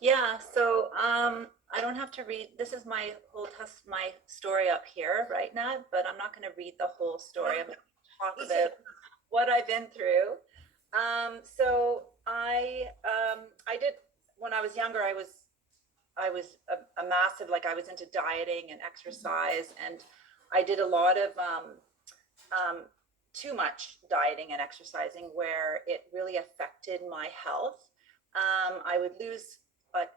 Yeah, so I don't have to read. This is my my story up here right now, but I'm not going to read the whole story. I'm going to talk about what I've been through. I did when I was younger. I was a massive, like, I was into dieting and exercise, and I did a lot of um, too much dieting and exercising where it really affected my health. I would lose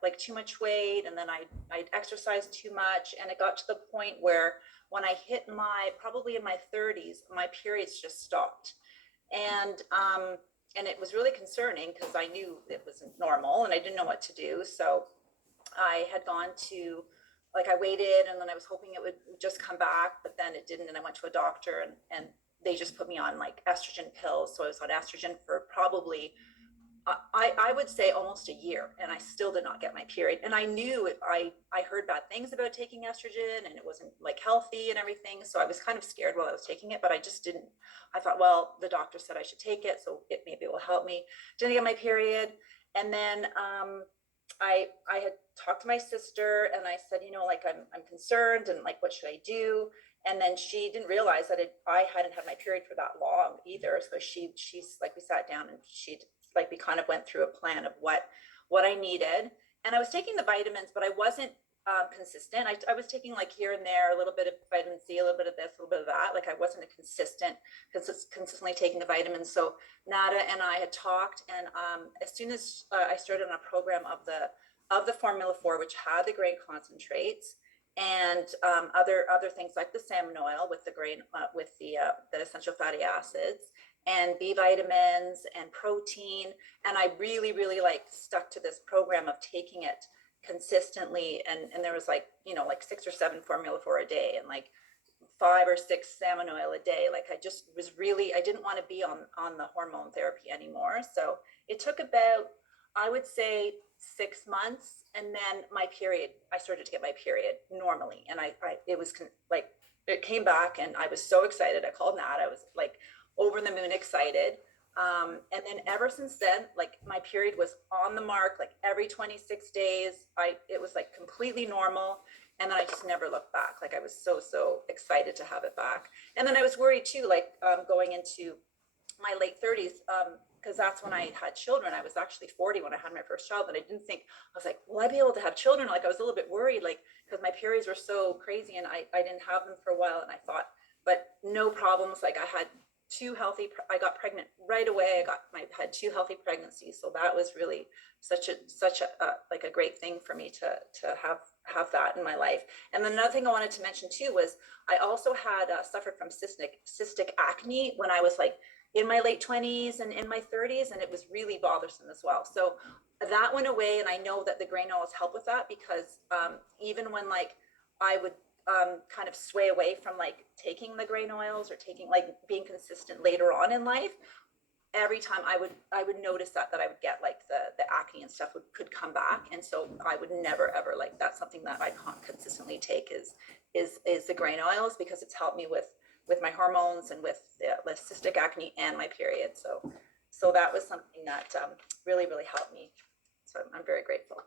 like too much weight, and then I'd exercise too much, and it got to the point where when I hit my probably in my 30s, my periods just stopped, and um, and it was really concerning because I knew it wasn't normal and I didn't know what to do. So I had gone to, like, I waited and then I was hoping it would just come back, but then it didn't. And I went to a doctor, and they just put me on like estrogen pills. So I was on estrogen for probably, I would say almost a year, and I still did not get my period. And I knew I heard bad things about taking estrogen and it wasn't like healthy and everything. So I was kind of scared while I was taking it, but I just didn't. I thought, well, the doctor said I should take it, so it maybe it will help me. Didn't get my period. And then I had talked to my sister and I said, like, I'm concerned, and like, what should I do? And then she didn't realize that I hadn't had my period for that long either. So she's like, we sat down and she, like, we kind of went through a plan of what I needed. And I was taking the vitamins, but I wasn't consistent. I was taking like here and there a little bit of vitamin C, a little bit of this, a little bit of that. Like, I wasn't consistently taking the vitamins. So Nada and I had talked, and as soon as I started on a program of the Formula 4, which had the grain concentrates and other things like the salmon oil with the grain with the essential fatty acids and B vitamins and protein, and I really like stuck to this program of taking it consistently, and there was like, like 6 or 7 Formula 4 a day, and like 5 or 6 salmon oil a day. Like, I just was really, I didn't want to be on the hormone therapy anymore. So it took about, I would say, 6 months, and then my period, I started to get my period normally, and I it was like, it came back, and I was so excited. I called Nat. I was like over the moon excited. And then ever since then, like, my period was on the mark, like every 26 days. It was like completely normal, and then I just never looked back. Like, I was so excited to have it back. And then I was worried too, like, going into my late 30s, because that's when I had children. I was actually 40 when I had my first child, and I didn't think, I was like, will I be able to have children? Like, I was a little bit worried, like, because my periods were so crazy, and I didn't have them for a while, and I thought, but no problems. Like, I had I got pregnant right away. I had 2 healthy pregnancies. So that was really such a like a great thing for me to have that in my life. And then another thing I wanted to mention too was I also had suffered from cystic acne when I was like in my late 20s and in my 30s, and it was really bothersome as well. So that went away, and I know that the grain oils help with that, because even when, like, I would kind of sway away from like taking the grain oils or taking, like, being consistent later on in life, every time I would notice that I would get like the acne and stuff could come back. And so I would never ever, like, that's something that I can't consistently take is the grain oils, because it's helped me with my hormones and with the cystic acne and my period. So that was something that really helped me. So I'm very grateful.